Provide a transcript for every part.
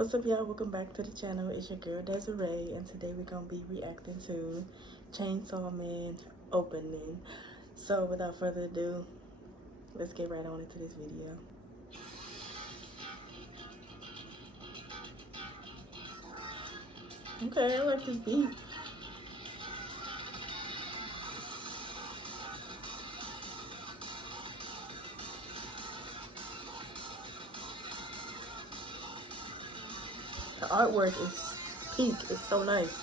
What's up, y'all? Welcome back to the channel. It's your girl Desiree, and today we're gonna be reacting to Chainsaw Man opening. So without further ado, let's get right on into this video. Okay, I like this beat. The artwork is pink. It's so nice.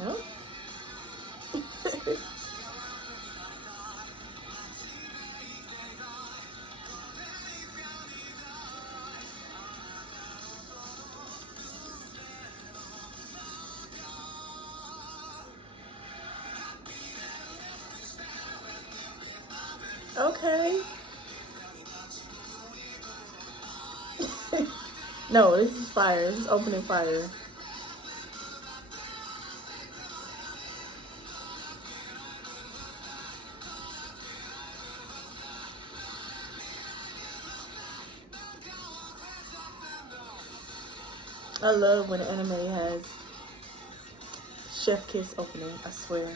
Oh. Okay. No, this is fire. This is opening fire. I love when an anime has chef kiss opening, I swear.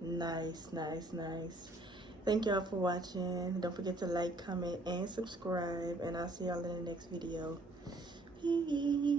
Nice, nice, nice. Thank y'all for watching. Don't forget to like, comment, and subscribe. And I'll see y'all in the next video.